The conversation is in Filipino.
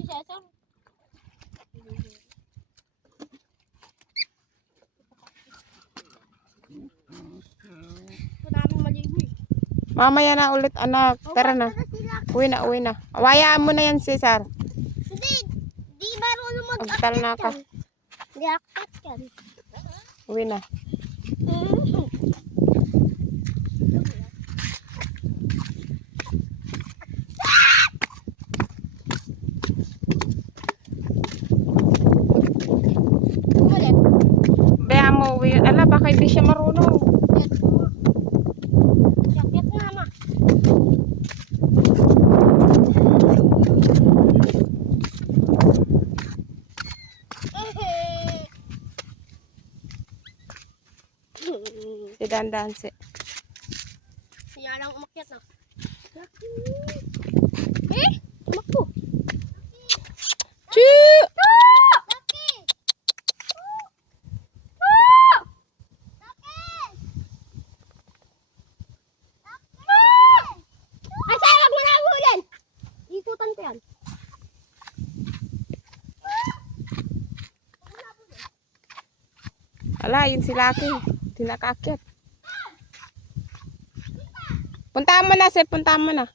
si Cesar. Maraming maligoy. Mamaya na ulit anak. Tara na. Uwi na, uwi na. Awayaan mo na yan, Cesar. Hindi. Di marunong Agtal na ka. Hindi akit yan. Uwi na. Ulit. Baya mo uwi. Ala, baka hindi siya marunong. Sakit na ma. Si Dandan si. Siya lang umakyat na. Eh? Tumakbo. Chu! Ay, sa'yo, wag mo na hulin! Ikutan ko yan. Ala, yun si Lucky. Tinakakyat. Puntahan mo na, Sir. Puntahan mo na.